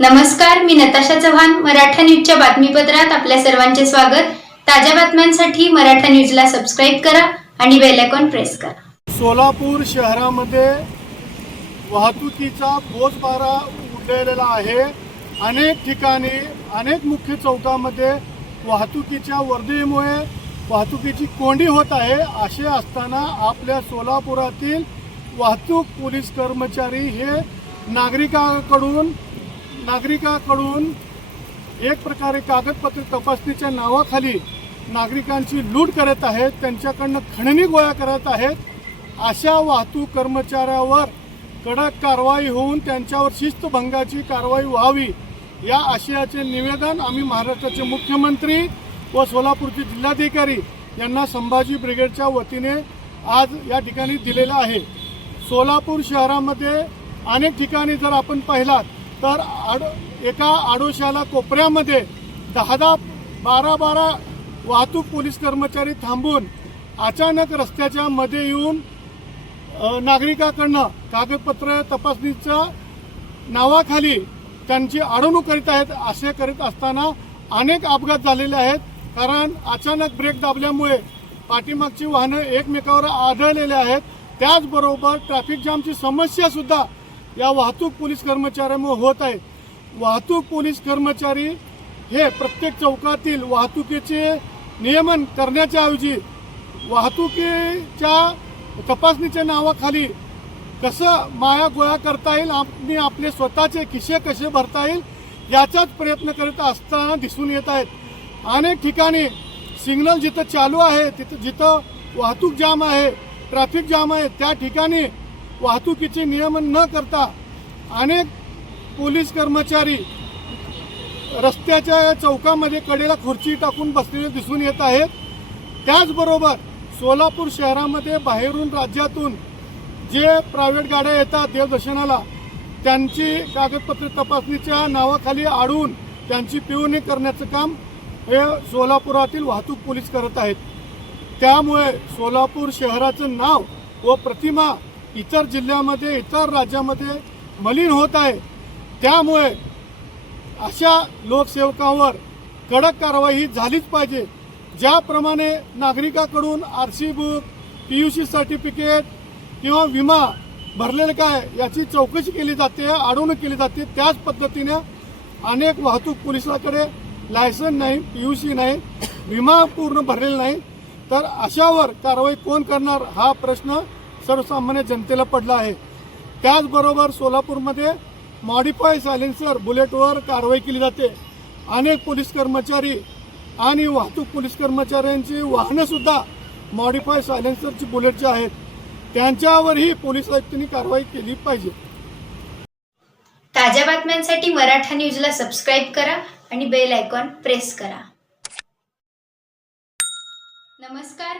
नमस्कार, मी नताशा चव्हाण. मराठा न्यूजच्या बातमीपत्रात आपल्या सर्वांचे स्वागत. ताज्या बातम्यांसाठी मराठा न्यूजला सबस्क्राईब करा आणि बेल आयकॉन प्रेस करा. सोलापूर शहरामध्ये वाहतुकीचा बोजबारा उडलेला आहे. अनेक ठिकाणी अनेक मुख्य चौकामध्ये वाहतुकीच्या वर्दळीमुळे वाहतुकीची कोंडी होत आहे. असे असताना आपल्या सोलापुरातील वाहतूक पोलीस कर्मचारी हे नागरिकाकडून एक प्रकारे कागदपत्र तपासणीच्या नावाखाली नागरिकांची लूट करत आहेत, त्यांच्याकडनं खंडणी गोळा करत आहेत. अशा वाहतूक कर्मचाऱ्यावर कडक कारवाई होऊन त्यांच्यावर शिस्तभंगाची कारवाई व्हावी या आशयाचे निवेदन आम्ही महाराष्ट्राचे मुख्यमंत्री व सोलापूरचे जिल्हाधिकारी यांना संभाजी ब्रिगेडच्या वतीने आज या ठिकाणी दिलेलं आहे. सोलापूर शहरामध्ये अनेक ठिकाणी जर आपण पाहिलात तर एका आडोशाला कोपऱ्यामध्ये 10-12 वाहतूक पोलीस कर्मचारी थांबून अचानक रस्त्याच्या मध्ये येऊन नागरिकांकडनं कागदपत्र तपासणीच्या नावाखाली त्यांची अडवणूक करीत आहेत. असे करीत असताना अनेक अपघात झालेले आहेत. कारण अचानक ब्रेक दाबल्यामुळे पाठीमागची वाहनं एकमेकावर आदळलेले आहेत. त्याचबरोबर ट्रॅफिक जामची समस्यासुद्धा या वाहतूक पोलीस कर्मचाऱ्यांमुळे होत आहे. वाहतूक पोलीस कर्मचारी हे प्रत्येक चौकातील वाहतुकीचे नियमन करण्याच्या ऐवजी वाहतुकीच्या तपासणीच्या नावाखाली कसं माया गोळा करता येईल आणि आपले स्वतःचे खिसे कसे भरता येईल याचाच प्रयत्न करत असताना दिसून येत आहेत. अनेक ठिकाणी सिग्नल जिथं चालू आहे जिथं वाहतूक जाम आहे, ट्रॅफिक जाम आहे, त्या ठिकाणी वाहतुकीचे नियमन न करता अनेक पोलीस कर्मचारी रस्त्याच्या चौकामध्ये कडेला खुर्ची टाकून बसलेले दिसून येत आहेत. त्याचबरोबर सोलापूर शहरामध्ये बाहेरून राज्यातून जे प्रायव्हेट गाड्या येतात देवदर्शनाला त्यांची कागदपत्र तपासणीच्या नावाखाली अडवून त्यांची पिळवणी करण्याचं काम हे सोलापुरातील वाहतूक पोलीस करत आहेत. त्यामुळे सोलापूर शहराचं नाव व प्रतिमा इतर जिल्ह्यामध्ये इतर राज्यामध्ये मलिन होत आहे. त्यामुळे अशा लोकसेवकांवर कडक कारवाई झालीच पाहिजे. ज्याप्रमाणे नागरिकाकडून RC बुक, PUC सर्टिफिकेट किंवा विमा भरलेलं काय याची चौकशी केली जाते, अडवणूक केली जाते, त्याच पद्धतीने अनेक वाहतूक पोलिसाकडे लायसन नाही, PUC नाही, विमा पूर्ण भरलेला नाही. तर अशावर कारवाई कोण करणार हा प्रश्न सर्वसामान्य जनतेला पडला आहे. त्याचबरोबर सोलापूरमध्ये मॉडिफाय सायलेन्सर बुलेटवर कारवाई केली जाते. अनेक पोलीस कर्मचारी आणि वाहतूक पोलीस कर्मचाऱ्यांची वाहनंसुद्धा मॉडिफाय सायलेन्सरची बुलेटची आहेत. त्यांच्यावरही पोलीस आयुक्तांनी कारवाई केली पाहिजे. ताज्या बातम्यांसाठी मराठा न्यूजला सबस्क्राईब करा आणि बेल आयकॉन प्रेस करा. नमस्कार.